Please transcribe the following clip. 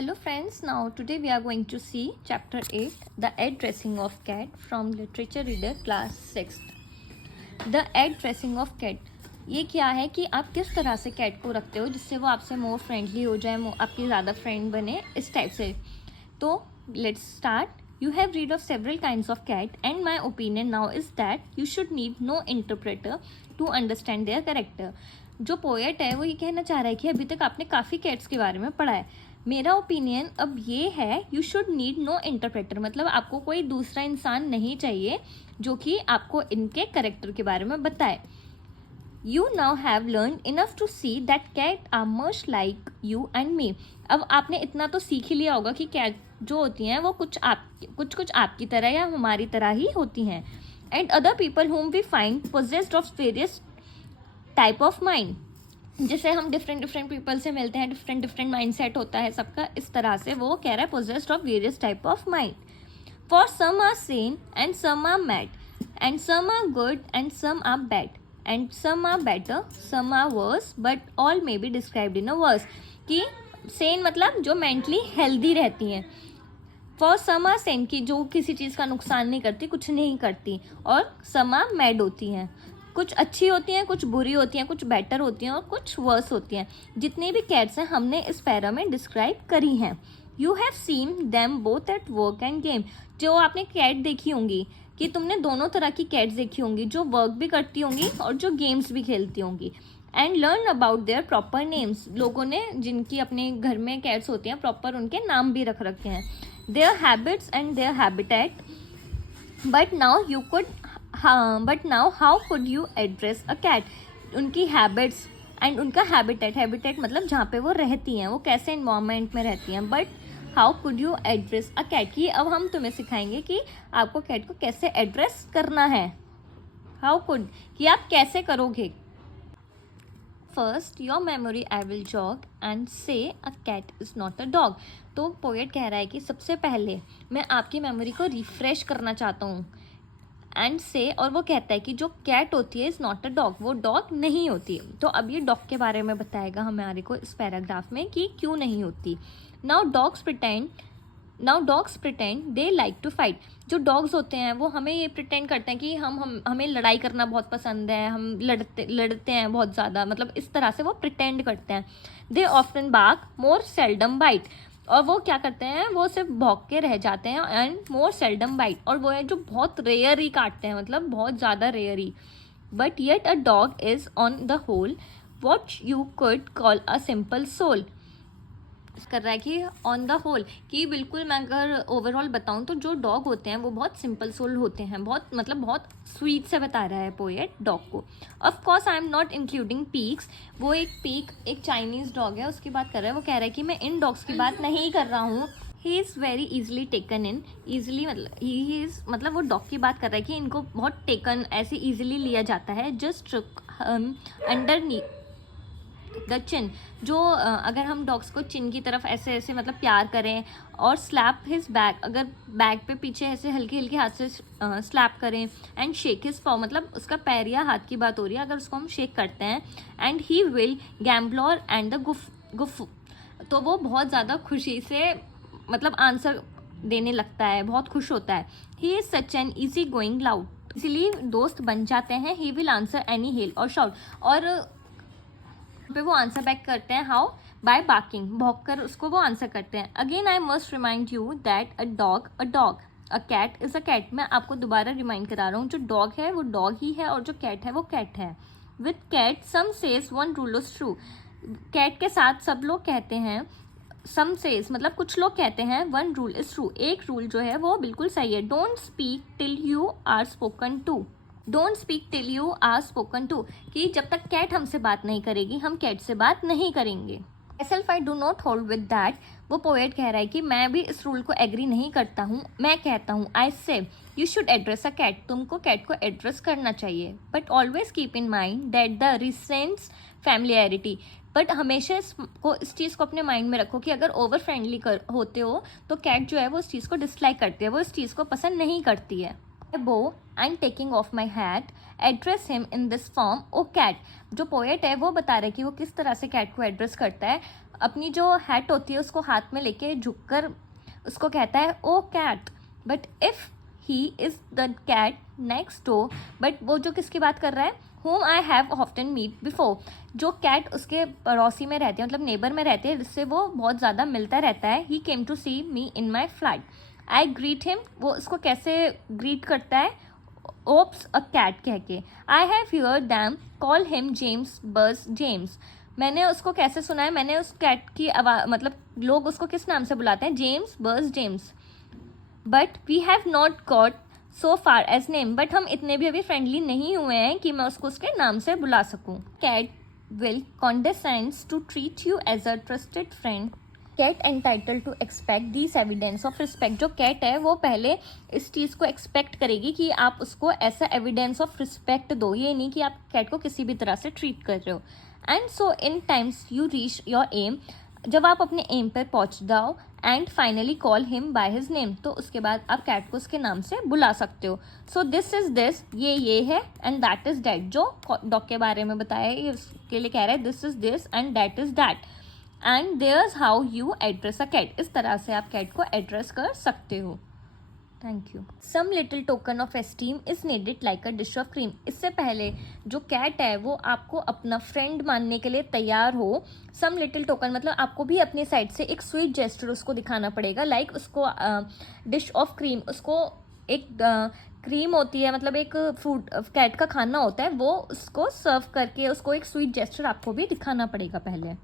Hello friends, now today we are going to see chapter 8, the egg dressing of cat from literature reader class 6th. The egg dressing of cat, ये क्या है कि आप किस तरह से cat को रखते हो जिससे वो आपसे मोर फ्रेंडली हो जाए, आपकी ज़्यादा फ्रेंड बने, इस टाइप से. तो let's start. You have read of several kinds of cat and my opinion now is that you should need no interpreter to understand their character. जो पोएट है वो ये कहना चाह रहा है कि अभी तक आपने काफ़ी कैट्स के बारे में पढ़ा है. मेरा ओपिनियन अब ये है, you should need no interpreter, मतलब आपको कोई दूसरा इंसान नहीं चाहिए जो कि आपको इनके कैरेक्टर के बारे में बताए. You now have learned enough to see that cat are much like you and me. अब आपने इतना तो सीख ही लिया होगा कि कैट जो होती हैं वो कुछ आपकी तरह या हमारी तरह ही होती हैं. And other people whom we find possessed of various type of mind. जैसे हम डिफरेंट पीपल से मिलते हैं, डिफरेंट माइंड सेट होता है सबका, इस तरह से वो कह रहा है possessed of various type of mind. For some are sane and some are mad, and some are good and some are bad, and some are better, some are worse, but all may be described in a verse. कि सेन मतलब जो mentally healthy रहती हैं. For some are Sen की जो किसी चीज़ का नुकसान नहीं करती, कुछ नहीं करती, और सम आर मैड होती हैं, कुछ अच्छी होती हैं, कुछ बुरी होती हैं, कुछ बेटर होती हैं और कुछ वर्स होती हैं. जितनी भी कैट्स हैं हमने इस पैरा में डिस्क्राइब करी हैं. You have seen them both at work end game. जो आपने कैट देखी होंगी कि तुमने दोनों तरह की कैट्स देखी होंगी, जो वर्क भी करती होंगी और जो गेम्स भी खेलती होंगी. And learn about their proper names. लोगों ने जिनकी अपने घर में कैट्स होती हैं प्रॉपर उनके नाम भी रख रखे हैं. Their habits and their habitat. But now how could you address a cat. उनकी हैबिट्स एंड उनका हैबिटेट मतलब जहाँ पे वो रहती हैं, वो कैसे इन्वायरमेंट में रहती हैं. But how could you address a cat, की अब हम तुम्हें सिखाएंगे कि आपको कैट को कैसे एड्रेस करना है. हाउ कुड कि आप कैसे करोगे. First your memory I will jog and say a cat is not a dog. तो पोएट कह रहा है कि सबसे पहले मैं आपकी मेमोरी को रिफ्रेश करना चाहता हूँ. एंड से, और वो कहता है कि जो कैट होती है इज़ नॉट अ डॉग, वो डॉग नहीं होती. तो अब ये डॉग के बारे में बताएगा हमारे को इस पैराग्राफ में कि क्यों नहीं होती. Now dogs pretend they like to fight. जो डॉग्स होते हैं वो हमें ये प्रिटेंड करते हैं कि हमें लड़ाई करना बहुत पसंद है, हम लड़ते हैं बहुत ज़्यादा, मतलब इस तरह से वो प्रिटेंड करते हैं. दे ऑफ्टन बार्क मोर सेल्डम बाइट. और वो क्या करते हैं, वो सिर्फ भौंक के रह जाते हैं. एंड मोर सेल्डम बाइट, और वो है जो बहुत रेयर ही काटते हैं, मतलब बहुत ज़्यादा रेयर ही. But yet a dog is on the whole what you could call a simple soul. कर रहा है कि ऑन द होल, कि बिल्कुल मैं अगर ओवरऑल बताऊं तो जो डॉग होते हैं वो बहुत सिंपल सोल होते हैं, बहुत स्वीट से बता रहा है पोएट डॉग को. Of course I am not including peaks. वो एक चाइनीज़ डॉग है, उसकी बात कर रहा है. वो कह रहा है कि मैं इन डॉग्स की बात नहीं कर रहा हूँ. He is very easily taken in. Easily मतलब वो डॉग की बात कर रहा है कि इनको बहुत टेकन ऐसे ईजिली लिया जाता है. Just under the chin. जो अगर हम डॉग्स को चिन की तरफ ऐसे ऐसे मतलब प्यार करें, और स्लैप हिज बैक, अगर बैक पे पीछे ऐसे हल्के हल्के हाथ से स्लैप करें. एंड शेक हिज पाव, मतलब उसका पैर या हाथ की बात हो रही है, अगर उसको हम शेक करते हैं. And he will gambler and the goof. तो वो बहुत ज़्यादा खुशी से मतलब आंसर देने लगता है, बहुत खुश होता है. He is such an easy going loud. इसीलिए दोस्त बन जाते हैं. He will answer any hello और शाउट. और पे वो आंसर बैक करते हैं. हाउ, बाय बार्किंग, भौंक कर उसको वो आंसर करते हैं. Again I must remind you that a dog, a cat is a cat. मैं आपको दोबारा रिमाइंड करा रहा हूँ, जो डॉग है वो डॉग ही है, और जो कैट है वो कैट है. With cat some says one rule is true. Cat के साथ सब लोग कहते हैं, सम सेज मतलब कुछ लोग कहते हैं, वन रूल इज ट्रू, एक रूल जो है वो बिल्कुल सही है. Don't speak till you are spoken to. Don't speak till you are spoken to, कि जब तक कैट हमसे बात नहीं करेगी हम कैट से बात नहीं करेंगे. Self I do not hold with that. वो पोएट कह रहा है कि मैं भी इस रूल को एग्री नहीं करता हूँ. मैं कहता हूँ, I say you should address a cat. तुमको कैट को एड्रेस करना चाहिए. But always keep in mind that the resents familiarity. बट हमेशा इस चीज़ को अपने माइंड में रखो कि अगर ओवर फ्रेंडली होते हो तो कैट जो है वो इस चीज़ को डिसलाइक करती है, वो इस चीज़ को पसंद नहीं करती है. bow and taking off my hat address him in this form O cat। जो पोएट है वो बता रहा है कि वो किस तरह से कैट को एड्रेस करता है। अपनी जो हैट होती है उसको हाथ में लेके झुककर उसको कहता है oh cat. But if he is the cat next door, but वो जो किसकी बात कर रहा है, whom I have often meet before, जो कैट उसके पड़ोसी में रहते हैं, मतलब नेबर में रहते हैं, जिससे वो बहुत ज़्यादा मिलता रहता है। he came to see me in my flat, I greet him, वो उसको कैसे ग्रीट करता है, ओप्स अ कैट कह के। I have here them call him James बस जेम्स, मैंने उसको कैसे सुना है, मैंने उस कैट की आवाज़, मतलब लोग उसको किस नाम से बुलाते हैं, जेम्स बस James. But we have not got so far as name, but हम इतने भी अभी फ्रेंडली नहीं हुए हैं कि मैं उसको उसके नाम से बुला सकूँ। Cat will condescends to treat you as a trusted friend, cat entitle to expect this evidence of respect, जो कैट है वो पहले इस चीज़ को एक्सपेक्ट करेगी कि आप उसको ऐसा एविडेंस ऑफ रिस्पेक्ट दो, ये नहीं कि आप कैट को किसी भी तरह से ट्रीट कर रहे हो। And so in times you reach your aim, जब आप अपने एम पर पहुंच जाओ, and finally call him by his name, तो उसके बाद आप कैट को उसके नाम से बुला सकते हो। सो दिस इज दिस, ये है, एंड दैट इज दैट, जो डॉग के बारे में बताया ये उसके लिए कह रहा है this is this and that is that, and there's how you address a cat, इस तरह से आप कैट को एड्रेस कर सकते हो। Thank you. Some little token of esteem is needed like a dish of cream, इससे पहले जो कैट है वो आपको अपना फ्रेंड मानने के लिए तैयार हो। सम लिटिल टोकन मतलब आपको भी अपनी साइड से एक स्वीट जेस्चर उसको दिखाना पड़ेगा, लाइक उसको डिश ऑफ क्रीम, उसको एक क्रीम होती है, मतलब एक फूड कैट का खाना होता है, वो उसको सर्व करके उसको एक स्वीट जेस्चर आपको भी दिखाना पड़ेगा पहले।